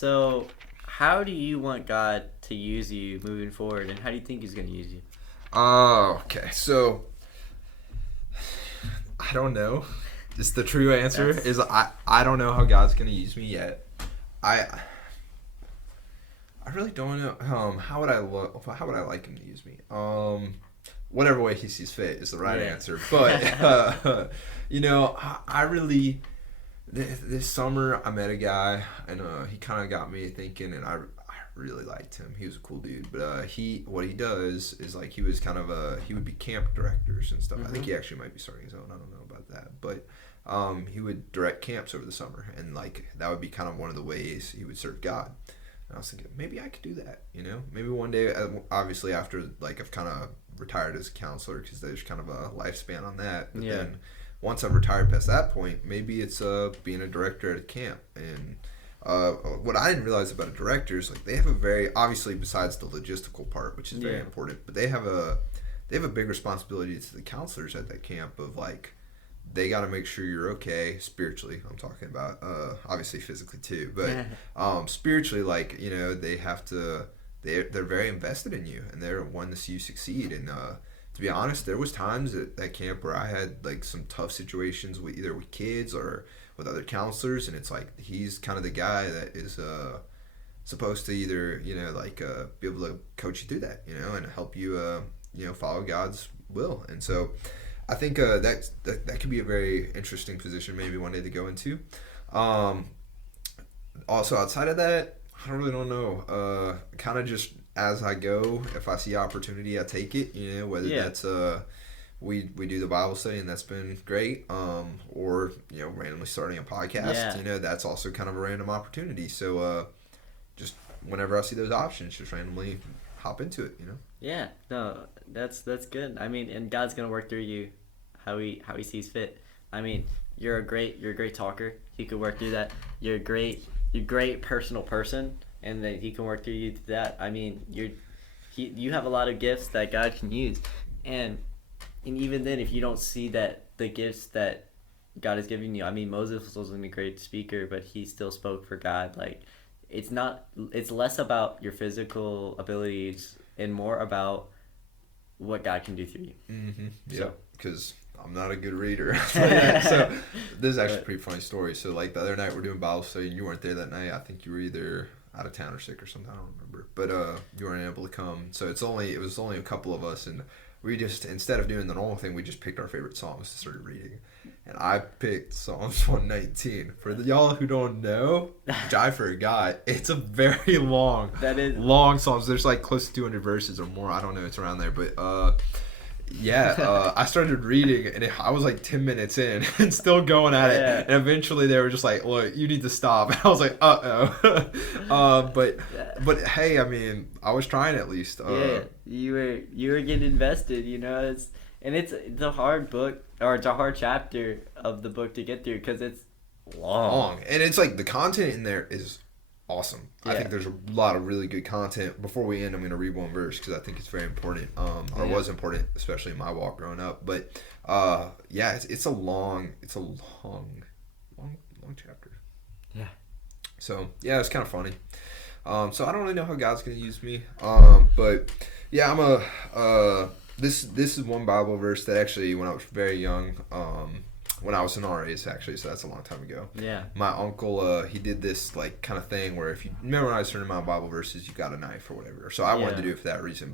So, how do you want God to use you moving forward, and how do you think He's going to use you? Oh, okay. So I don't know. Just the true answer That's is I don't know how God's gonna use me yet. I I really don't know. How would I look? How would I like Him to use me? Whatever way He sees fit is the right yeah, answer. But I really this summer I met a guy and he kind of got me thinking, and I really liked him. He was a cool dude, but what he does is like he was kind of he would be camp directors and stuff. I think he actually might be starting his own. I don't know about that, but he would direct camps over the summer, and like that would be kind of one of the ways he would serve God. And I was thinking maybe I could do that. Maybe one day. Obviously, after like I've kind of retired as a counselor, because there's kind of a lifespan on that. But yeah, then once I'm retired past that point, maybe it's being a director at a camp. And what I didn't realize about a director is like they have a very, obviously besides the logistical part, which is very yeah, important, but they have a big responsibility to the counselors at that camp of like they got to make sure you're okay spiritually. I'm talking about obviously physically too, but spiritually, like they have to. They're very invested in you, and they're one to see you succeed. And to be honest, there was times at that camp where I had like some tough situations with either with kids or with other counselors, and it's like he's kind of the guy that is supposed to either be able to coach you through that, and help you follow God's will. And so I think that could be a very interesting position maybe one day to go into. Also outside of that, I really don't know. Kind of just as I go, if I see opportunity, I take it. Whether yeah, that's we do the Bible study, and that's been great. Or randomly starting a podcast. yeah, That's also kind of a random opportunity. So just whenever I see those options, just randomly hop into it. yeah. No, that's good. I mean, and God's gonna work through you, how He sees fit. I mean, you're a great talker. He could work through that. You're a great personal person, and that He can work through you to that. I mean, you have a lot of gifts that God can use, and even then, if you don't see that the gifts that God has given you, I mean, Moses wasn't a great speaker, but he still spoke for God. Like, it's less about your physical abilities and more about what God can do through you. Mm-hmm. Yeah, So, because I'm not a good reader. So this is actually a but pretty funny story. So like the other night we're doing Bible study, and you weren't there that night. I think you were either out of town or sick or something. I don't remember. But you weren't able to come. So it was only a couple of us, and we just, instead of doing the normal thing, we just picked our favorite songs to start reading. And I picked Psalms 119. For y'all who don't know, which I forgot, it's a very that is long Psalms. There's like close to 200 verses or more. I don't know. It's around there. But I started reading, and I was like 10 minutes in and still going at it. yeah, And eventually they were just like, look, you need to stop. And I was like, uh-oh. yeah. But hey, I mean, I was trying at least. Yeah, you were getting invested, it's a hard book, or it's a hard chapter of the book to get through because it's long. And it's like the content in there is awesome. I Yeah, think there's a lot of really good content. Before we end, I'm going to read one verse because I think it's very important, or yeah, was important, especially in my walk growing up. But it's a long chapter. yeah, So yeah, it's kind of funny. So I don't really know how God's going to use me. But yeah, this is one Bible verse that actually, when I was very young, when I was in RAs actually, so that's a long time ago. yeah, My uncle, he did this like kind of thing where if you memorize a certain amount of Bible verses, you got a knife or whatever. So I wanted yeah. to do it for that reason.